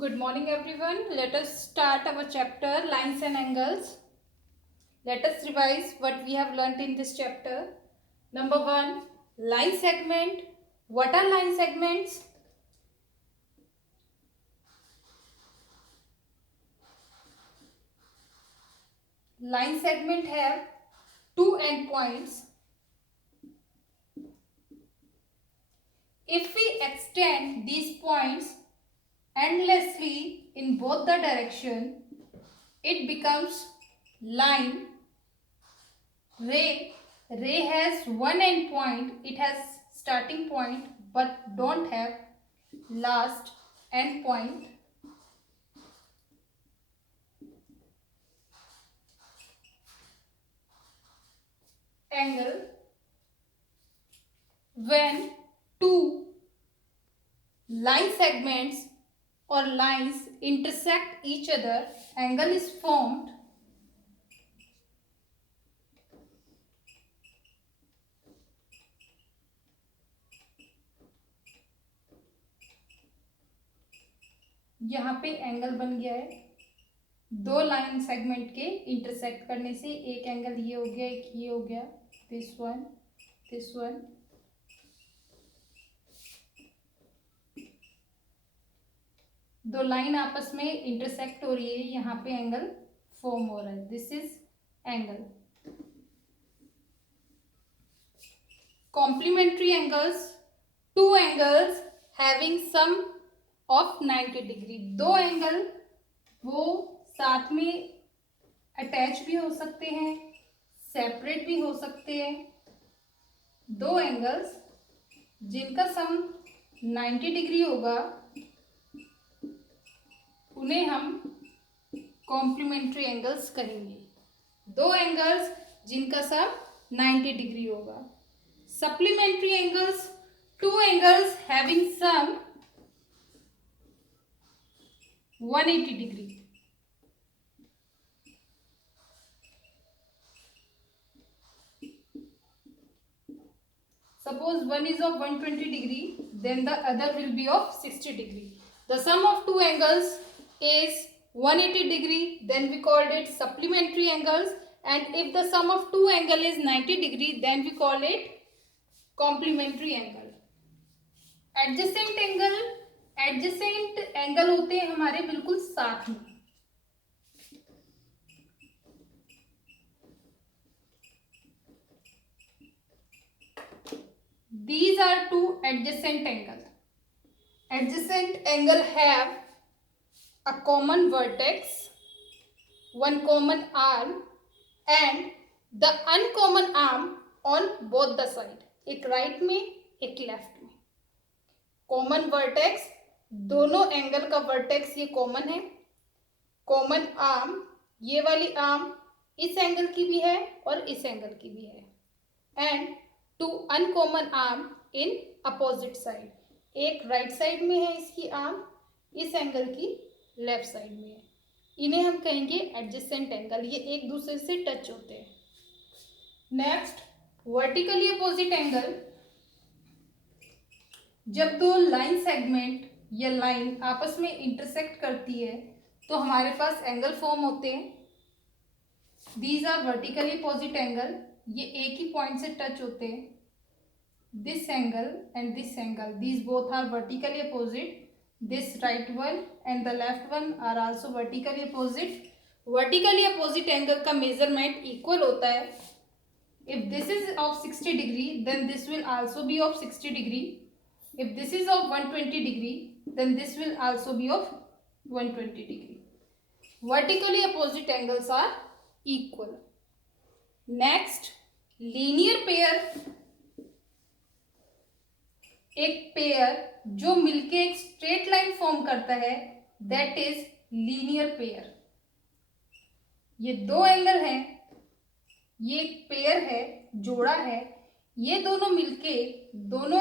Good morning everyone. Let us start our chapter lines and angles. Let us revise what we have learnt in this chapter. Number 1, line segment. What are line segments? Line segment have two endpoints. If we extend these points endlessly in both the direction, it becomes line. Ray has one end point. It has starting point but don't have last end point. Angle. When two line segments or lines intersect each other, angle is formed. यहाँ पे angle बन गया है दो line segment के intersect करने से. एक एंगल ये हो गया, एक ये हो गया. This one. दो लाइन आपस में इंटरसेक्ट हो रही है, यहाँ पे एंगल फॉर्म हो रहा है. This is angle. Complementary angles. Two angles having sum of 90 degree. दो एंगल वो साथ में अटैच भी हो सकते हैं, सेपरेट भी हो सकते हैं. दो एंगल्स जिनका सम 90 डिग्री होगा उन्हें हम कॉम्प्लीमेंट्री एंगल्स कहेंगे. दो एंगल्स जिनका सम 90 डिग्री होगा. Supplementary angles. Two angles having sum 180 degree. Suppose one is of 120 degree, then the other will be of 60 degree. The sum of two angles is 180 degree, then we called it supplementary angles. And if the sum of two angle is 90 degree, then we call it complementary angle. Adjacent angle होते हैं हमारे बिल्कुल साथ में. These are two adjacent angles. Adjacent angle have a common vertex, one common arm, and the uncommon arm on both the side. एक right में एक left में. Common vertex. दोनों एंगल का वर्टेक्स ये कॉमन है. Common arm. ये वाली आर्म इस एंगल की भी है और इस एंगल की भी है. And two uncommon arm in opposite side. एक राइट साइड में है इसकी आर्म, इस एंगल की लेफ्ट साइड में है. इन्हें हम कहेंगे एडजेसेंट एंगल. ये एक दूसरे से टच होते हैं. Next, vertically opposite angle. जब दो लाइन सेगमेंट या लाइन आपस में इंटरसेक्ट करती है तो हमारे पास एंगल फॉर्म होते हैं. These are vertically opposite angle. ये एक ही पॉइंट से टच होते हैं. This angle and this angle, these both are vertically opposite. This right one and the left one are also vertically opposite. Vertically opposite angle का measurement equal होता है. If this is of 60 degree, then this will also be of 60 degree. If this is of 120 degree, then this will also be of 120 degree. Vertically opposite angles are equal. Next, linear pair. एक pair जो मिलके एक straight line form करता है, that is linear pair. ये दो angle हैं, ये एक पेयर है, जोड़ा है. ये दोनों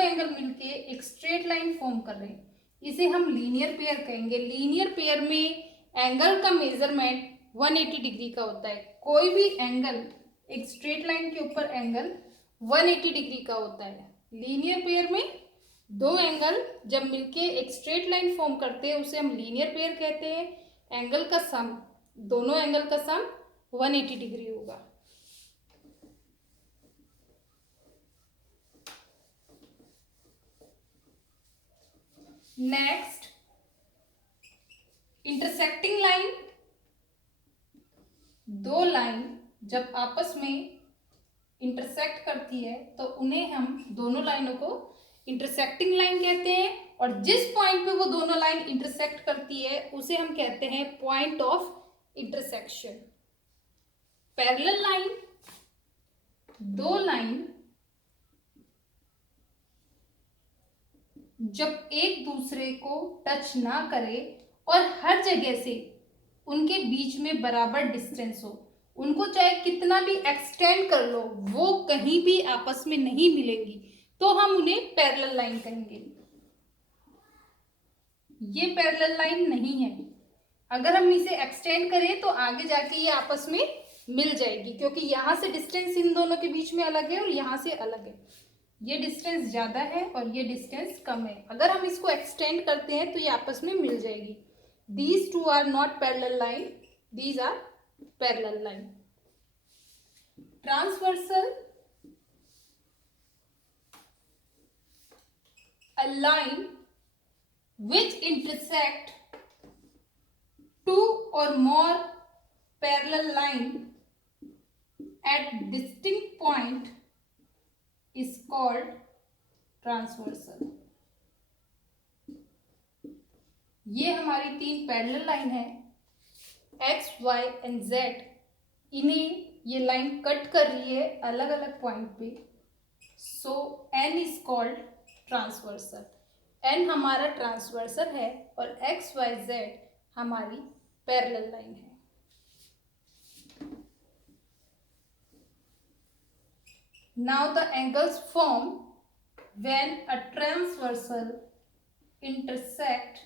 एंगल मिलके एक स्ट्रेट लाइन फॉर्म कर रहे हैं. इसे हम लीनियर पेयर कहेंगे. लीनियर पेयर में एंगल का मेजरमेंट 180 डिग्री का होता है. कोई भी एंगल, एक स्ट्रेट लाइन के ऊपर एंगल 180 डिग्री का होता है. लीनियर पेयर में दो एंगल जब मिलके एक स्ट्रेट लाइन फॉर्म करते हैं उसे हम लीनियर पेयर कहते हैं। एंगल का सम, दोनों एंगल का सम 180 डिग्री होगा। Next, intersecting line. दो लाइन जब आपस में इंटरसेक्ट करती है तो उन्हें हम, दोनों लाइनों को इंटरसेक्टिंग लाइन कहते हैं। और जिस पॉइंट पे वो दोनों लाइन इंटरसेक्ट करती है उसे हम कहते हैं point of intersection. Parallel line, दो लाइन जब एक दूसरे को टच ना करे और हर जगह से उनके बीच में बराबर डिस्टेंस हो, उनको चाहे कितना भी एक्सटेंड कर लो वो कहीं भी आपस में नहीं मिलेंगी, तो हम उन्हें पैरेलल लाइन कहेंगे। ये पैरेलल लाइन नहीं है। अगर हम इसे एक्सटेंड करें तो आगे जाके ये आपस में मिल जाएगी, क्योंकि यहाँ से डिस्टेंस इन दोनों के बीच में अलग है और यहाँ से अलग है। ये डिस्टेंस ज़्यादा है और ये डिस्टेंस कम है। अगर हम इसको एक्सटेंड करते हैं तो ये आपस में मिल जाएगी। These two are not parallel line, these are parallel line. Transversal, a line which intersect two or more parallel line at distinct point is called transversal. ये हमारी तीन पैरेलल लाइन है, एक्स, वाई एंड जेड। इन्हें ये line cut कर रही है अलग अलग पॉइंट पे, so N is called transversal. N हमारा ट्रांसवर्सल है और एक्स, वाई, जेड हमारी पैरेलल लाइन है। Now the angles form when a transversal intersect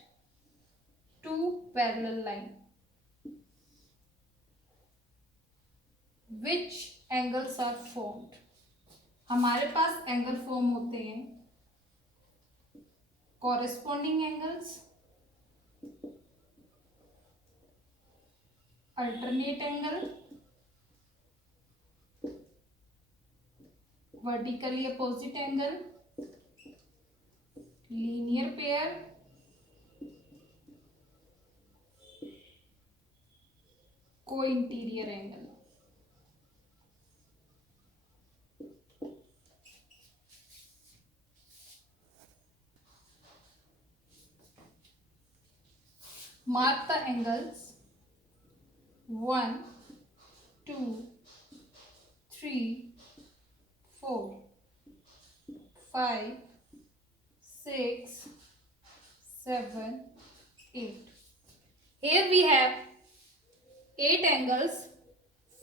two parallel line. Which angles are formed? हमारे पास एंगल फॉर्म होते हैं corresponding angles, alternate angle, vertically opposite angle, linear pair, co-interior angle. Mark the angles 1, 2, 3, 4, 5, 6, 7, 8. Here we have 8 angles,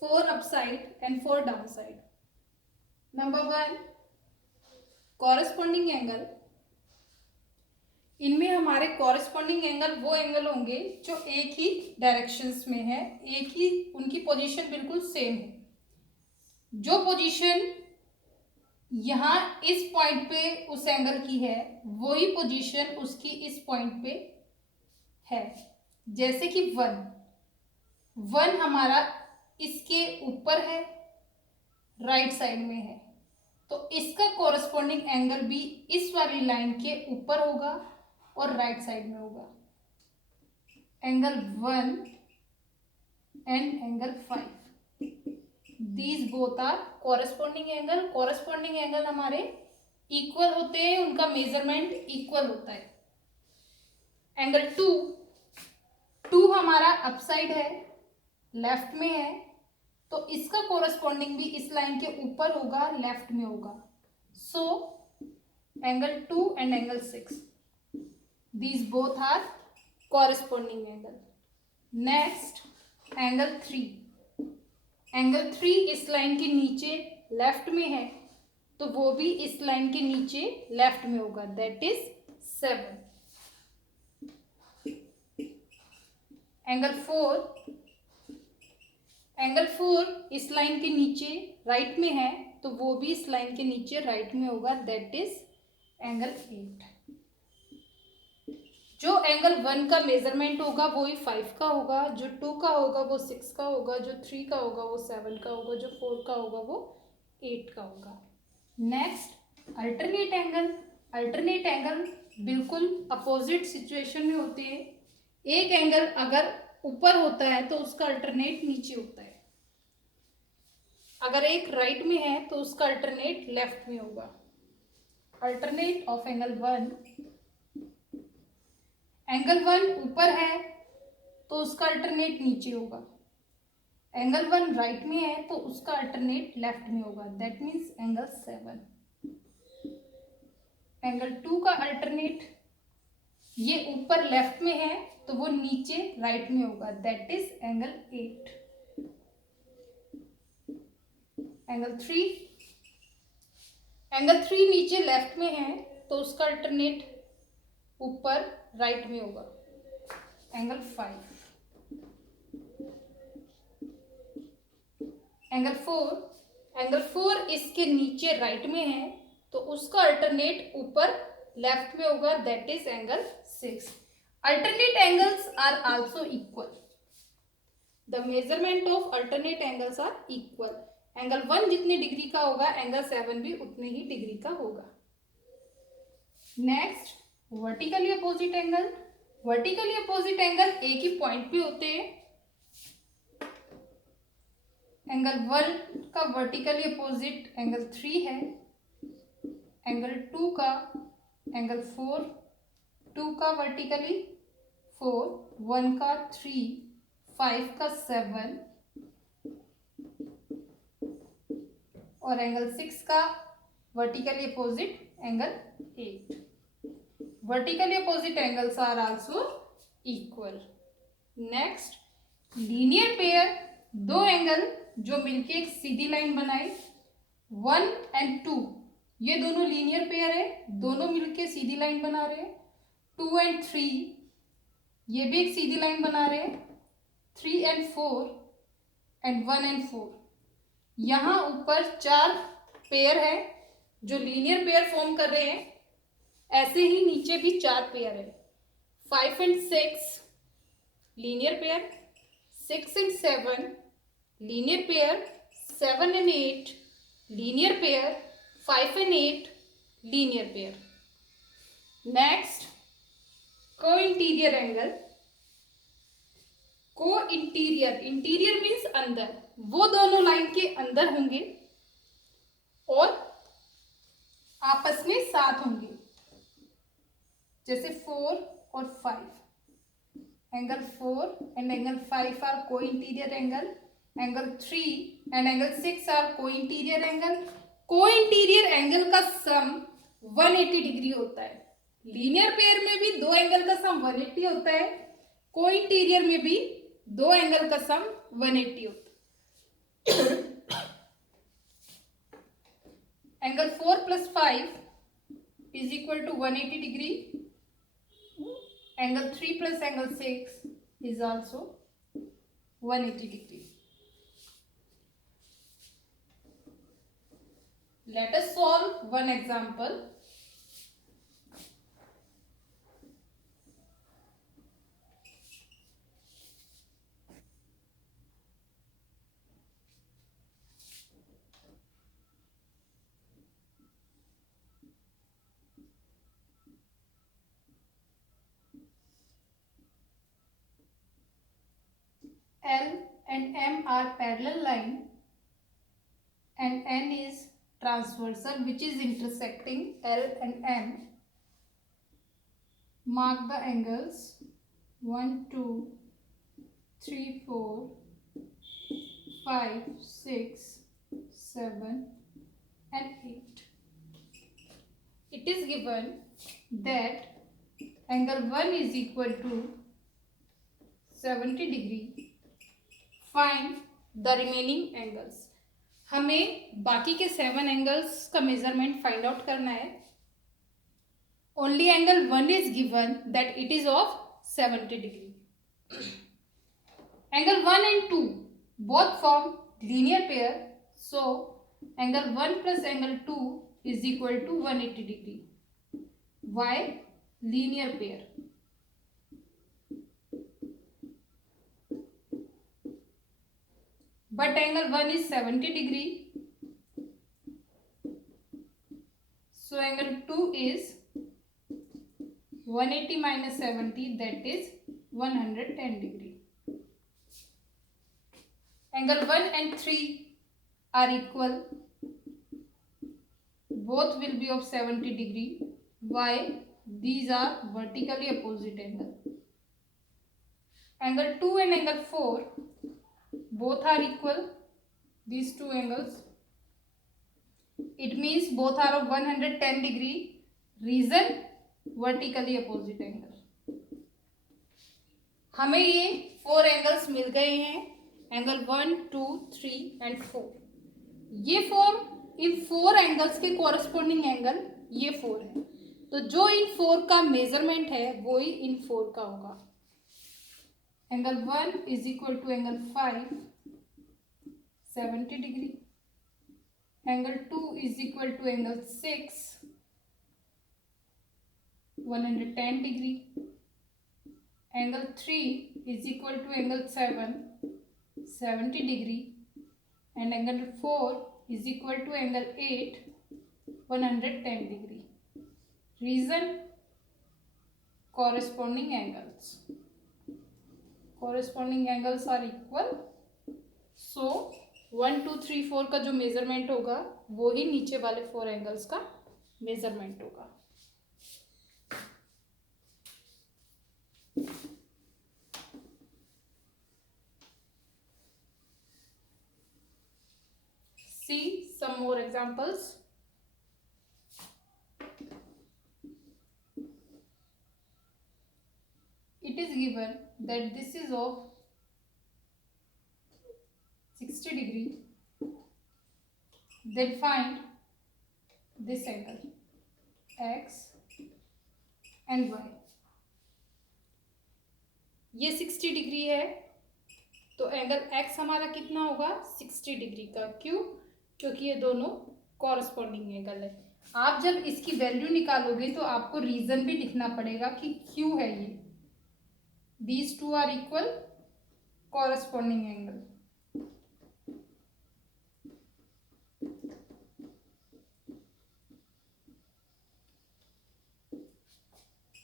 4 upside and 4 downside. Number 1, corresponding angle. इनमें हमारे corresponding angle वो angle होंगे जो एक ही directions में है, एक ही उनकी पोजीशन बिल्कुल सेम है। जो पोजीशन यहाँ इस पॉइंट पे उस एंगल की है वही पोजीशन उसकी इस पॉइंट पे है। जैसे कि 1 हमारा इसके ऊपर है, राइट साइड में है, तो इसका कॉरेस्पॉन्डिंग एंगल भी इस वाली लाइन के ऊपर होगा और राइट साइड में होगा। Angle 1 and angle 5, these both are corresponding angle. Corresponding angle हमारे इक्वल होते हैं, उनका मेजरमेंट इक्वल होता है। एंगल 2 हमारा अपसाइड है, लेफ्ट में है, तो इसका कॉरेस्पॉन्डिंग भी इस लाइन के ऊपर होगा, लेफ्ट में होगा। So angle 2 and angle 6, these both are corresponding angle. Next, angle 3. Angle 3 इस लाइन के नीचे लेफ्ट में है, तो वो भी इस लाइन के नीचे लेफ्ट में होगा, दैट इज 7. एंगल 4 इस लाइन के नीचे राइट में है, तो वो भी इस लाइन के नीचे राइट में होगा, दैट इज एंगल 8. जो एंगल 1 का मेजरमेंट होगा वो ही 5 का होगा, जो 2 का होगा वो 6 का होगा, जो 3 का होगा वो 7 का होगा, जो 4 का होगा वो 8 का होगा। Next alternate angle. Alternate angle बिल्कुल अपोजिट सिचुएशन में होते हैं। एक एंगल अगर ऊपर होता है तो उसका अल्टरनेट नीचे होता है, अगर एक राइट में है तो उसका अल्टरनेट लेफ्ट में होगा। अल्टरनेट ऑफ एंगल 1, एंगल 1 ऊपर है तो उसका अल्टरनेट नीचे होगा। एंगल 1 राइट में है तो उसका अल्टरनेट लेफ्ट में होगा, दैट मीन्स एंगल 7। एंगल 2 का अल्टरनेट ये ऊपर लेफ्ट में है तो वो नीचे राइट में होगा, that is angle 8। Angle 3, angle 3 नीचे लेफ्ट में है तो उसका अल्टरनेट ऊपर राइट में होगा, एंगल 5। एंगल 4, एंगल 4 इसके नीचे राइट में है तो उसका अल्टरनेट ऊपर लेफ्ट में होगा, that is angle 6। Alternate angles are also equal. The measurement of alternate angles are equal. Angle 1 जितने डिग्री का होगा एंगल 7 भी उतने ही डिग्री का होगा। Next vertically opposite angle. Vertically opposite angle एक ही पॉइंट पे होते हैं। एंगल 1 का वर्टिकली अपोजिट एंगल 3 है, एंगल 2 का एंगल 4, 2 का वर्टिकली 4, 1 का 3, 5 का 7 और एंगल 6 का vertically opposite angle 8। Vertically opposite angles are also equal. Next linear pair, दो एंगल जो मिलके एक सीधी लाइन बनाए, 1 and 2 ये दोनों लीनियर पेयर है, दोनों मिलके सीधी लाइन बना रहे हैं। 2 and 3 ये भी एक सीधी लाइन बना रहे हैं। 3 and 4 and 1 and 4 यहाँ ऊपर 4 पेयर है जो लीनियर पेयर फॉर्म कर रहे हैं, ऐसे ही नीचे भी 4 पेयर है। 5 and 6 linear pair, 6 and 7 linear pair, 7 and 8 linear pair, 5 and 8 linear pair. Next को इंटीरियर एंगल। को इंटीरियर, इंटीरियर मीन्स अंदर, वो दोनों लाइन के अंदर होंगे और आपस में साथ होंगे, जैसे 4 और 5। Angle 4 and angle 5 are co-interior angle, angle 3 and angle 6 are co-interior angle. Co-interior angle का सम 180 डिग्री होता है। लीनियर पेयर में भी दो एंगल का सम 180 होता है, को इंटीरियर में भी दो एंगल का सम 180 होता है। Angle 4 plus 5 is equal to 180 degree. Angle 3 plus angle 6 is also 180 degree. Let us solve one example. L and M are parallel line and N is transversal which is intersecting L and M. Mark the angles 1, 2, 3, 4, 5, 6, 7 and 8. It is given that angle 1 is equal to 70 degree. Find the remaining angles. हमें बाकी के 7 angles का measurement find out करना है। Only angle 1 is given that it is of 70 degree. Angle 1 and 2 both form linear pair, so angle 1 plus angle 2 is equal to 180 degree. Why? Linear pair. but angle 1 is 70 degree. So angle 2 is 180 minus 70, that is 110 degree. Angle 1 and 3 are equal. Both will be of 70 degree. Why? These are vertically opposite angle. Angle 2 and angle 4 both are equal. These two angles. It means both are of 110 degree. Reason? Vertically opposite angle. हमें ये 4 angles मिल गए हैं. Angle 1, 2, 3 and 4. ये इन 4 angles के corresponding angle ये 4 है. तो जो इन 4 का मेजरमेंट है वो ही इन 4 का होगा. Angle 1 is equal to angle 5, 70 degree. Angle 2 is equal to angle 6, 110 degree. Angle 3 is equal to angle 7, 70 degree, and angle 4 is equal to angle 8, 110 degree. Reason? Corresponding angles. Corresponding angles are equal. So 1, 2, 3, 4 का जो measurement होगा वो ही नीचे वाले 4 angles का measurement होगा. See some more examples. It is given that this is of 60 degree. Then find this angle x and y. ये 60 degree है तो एंगल x हमारा कितना होगा 60 डिग्री का. क्यों? क्योंकि ये दोनों कॉरस्पॉन्डिंग एंगल है. आप जब इसकी वैल्यू निकालोगे तो आपको रीजन भी लिखना पड़ेगा कि क्यों है ये. These two are equal, corresponding angle.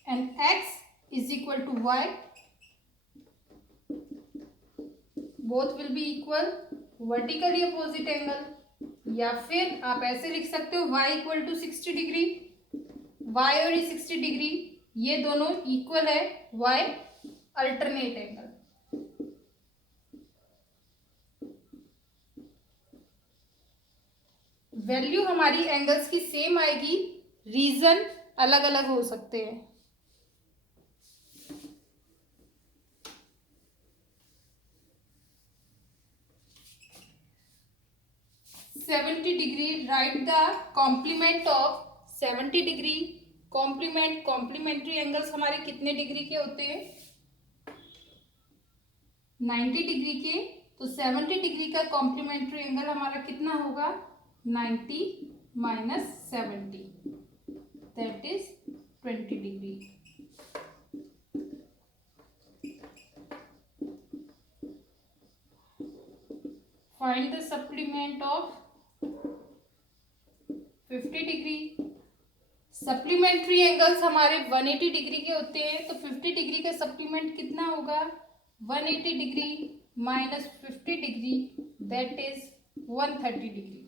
And x is equal to y. Both will be equal, vertically opposite angle. या फिर आप ऐसे लिख सकते हो y equal to 60 degree. y और ये 60 डिग्री ये दोनों इक्वल है, y अल्टरनेट एंगल. वैल्यू हमारी एंगल्स की सेम आएगी, रीजन अलग अलग हो सकते हैं. 70 degree, write the complement of 70 degree. Complementary angles हमारे कितने डिग्री के होते हैं 90 डिग्री के. तो 70 डिग्री का कॉम्प्लीमेंट्री एंगल हमारा कितना होगा 90 minus 70, that is 20 degree. Find the supplement of 50 degree. Supplementary angles हमारे 180 डिग्री के होते हैं तो 50 डिग्री का सप्लीमेंट कितना होगा 180 degree minus 50 degree, that is 130 degree.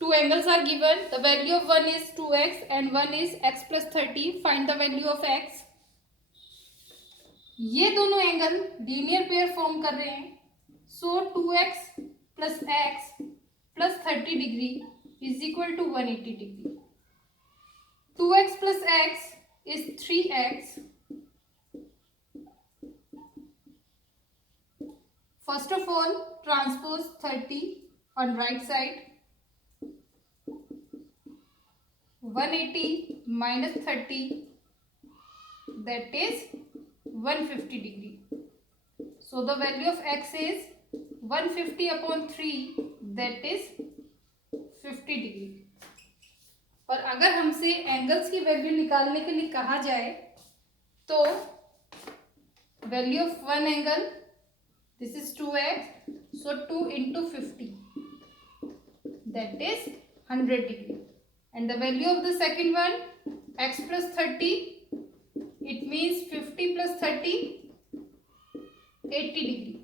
Two angles are given. The value of one is 2x and one is x plus 30. Find the value of x. ये दोनों एंगल लीनियर पेयर फॉर्म कर रहे हैं. So 2x plus x plus 30 degree is equal to 180 degree. 2x plus x is 3x. First of all, transpose 30 on right side. 180 minus 30, that is 150 degree. So the value of x is 150 upon 3, that is 50 degree. और अगर हमसे angles की value निकालने के लिए कहा जाए तो value of one angle, this is 2x, so 2 into 50, that is 100 degree. And the value of the second one, x plus 30, it means 50 plus 30, 80 degree.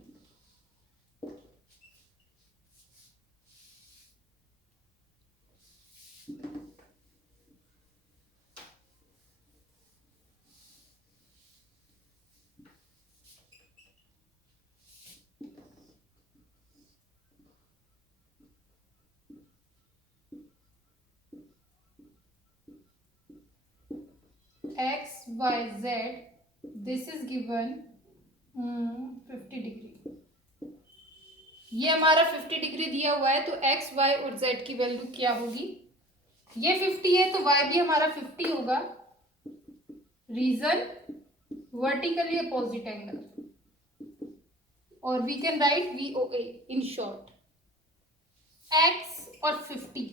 X, Y, Z, this is given 50 degree. ये हमारा 50 degree दिया हुआ है, तो x, y और z की value क्या होगी? ये 50 है तो y भी हमारा 50 होगा. रीजन वर्टिकली अपोजिट एंगल, और we can write VOA in short. x और 50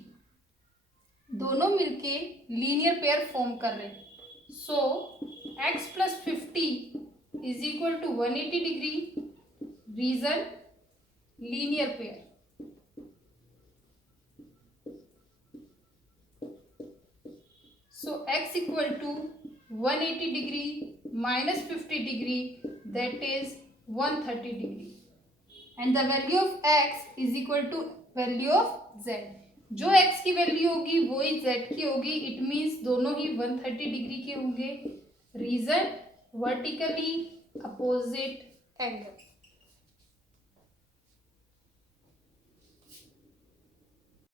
दोनों मिलके लीनियर पेयर फॉर्म कर रहे हैं. So x plus 50 is equal to 180 degree. Reason linear pair. So x equal to 180 degree minus 50 degree, that is 130 degree. And the value of x is equal to value of z. जो x की value होगी वो ही z की होगी. It means दोनों ही 130 degree के होंगे. Reason vertically opposite angle.